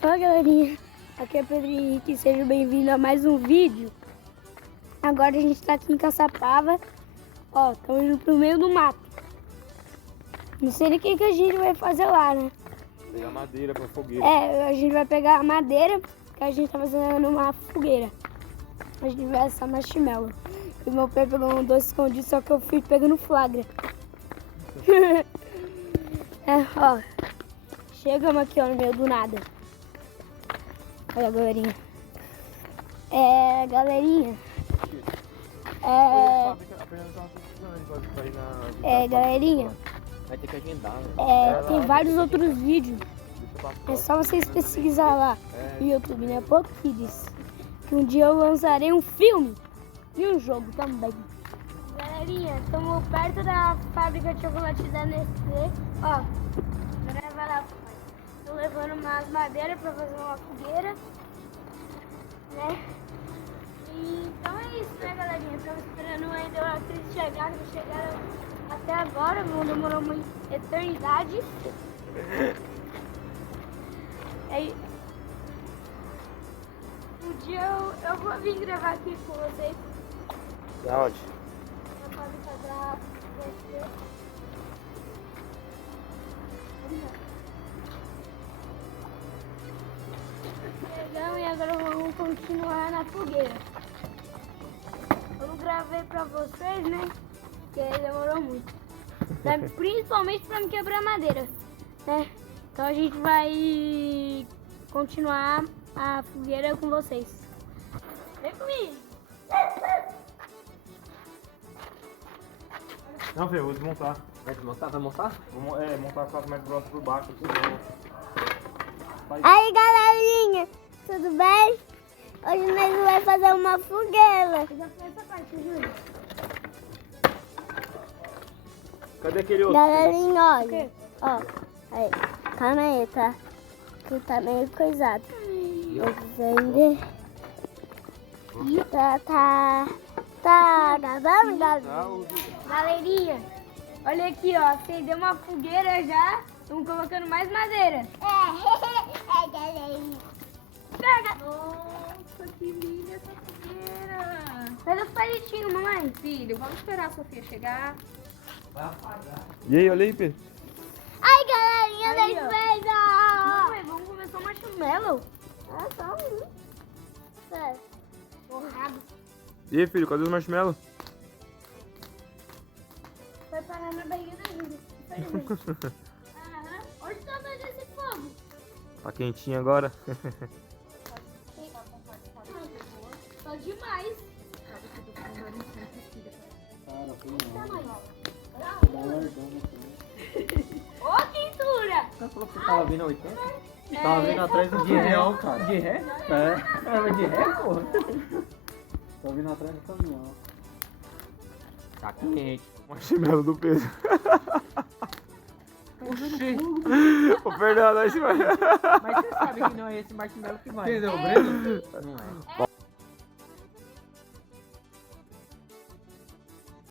Fala galerinha, aqui é Pedro Henrique, seja bem-vindo a mais um vídeo. Agora a gente tá aqui em Caçapava, ó, estamos indo pro meio do mato. Não sei nem o que a gente vai fazer lá, né? Pegar madeira pra fogueira. É, a gente vai pegar a madeira, que a gente tá fazendo uma fogueira. A gente vai assar marshmallow. E meu pai pegou um doce escondido, só que eu fui pegando flagra. Ó, chegamos aqui, ó, no meio do nada. Olha, galerinha. Galerinha. Galerinha. Vai ter que agendar, né? Tem vários outros vídeos. É só vocês pesquisar lá no YouTube, né? Pop Kids. Que um dia eu lançarei um filme e um jogo também. Galerinha, estamos perto da fábrica de chocolate da Nestlé. Ó, agora vai lá. Tô levando umas madeiras para fazer uma fogueira, né? E, então é isso, né, galerinha? Estamos esperando ainda eles chegarem. Chegaram até agora, não demorou uma eternidade. Aí, um dia eu vou vir gravar aqui com vocês. Da onde? Na fábrica da Nestlé. Chegamos e agora vamos continuar na fogueira. Eu não gravei pra vocês, né? Porque demorou muito. Principalmente pra me quebrar madeira, né? Então a gente vai continuar a fogueira com vocês. Vem comigo! Não, filho, eu vou desmontar. Vai desmontar? Vai montar? Vou montar 4 metros grossos por baixo. Aí, galerinha, tudo bem? Hoje nós vamos fazer uma fogueira. Já foi essa parte, Júlia? Cadê aquele outro? Galerinha, olha. Ó, aí, calma aí, tá? Que tá meio coisado. Vamos vender. Tá gravando, galerinha? Galerinha, olha aqui, ó. Acendeu uma fogueira já. Estamos colocando mais madeira. Galerinha. Pega! Nossa, que linda essa fogueira! Pega os palitinhos, mamãe. Filho, vamos esperar a Sofia chegar. E aí, olha aí, Pedro. Ai, galerinha, Aí, das ó. vezes! Mamãe, vamos começar o marshmallow. Só um. Sério. Borrado. E aí, filho, cadê os marshmallows? Foi parar na barriga da Júlia. Onde tá mais esse fogo? Tá quentinho agora. Tô demais. Ô, quentura! Você falou que você tava vindo a 80? Tava vindo atrás do de real, cara. De ré? É, de ré, porra. Tô vindo atrás do caminhão. Tá quente. Marshmallow do Pedro. Oxi. Ô, Fernando, aí você vai. Mas você sabe que não é esse marshmallow que vai. Entendeu, Breno? Não é.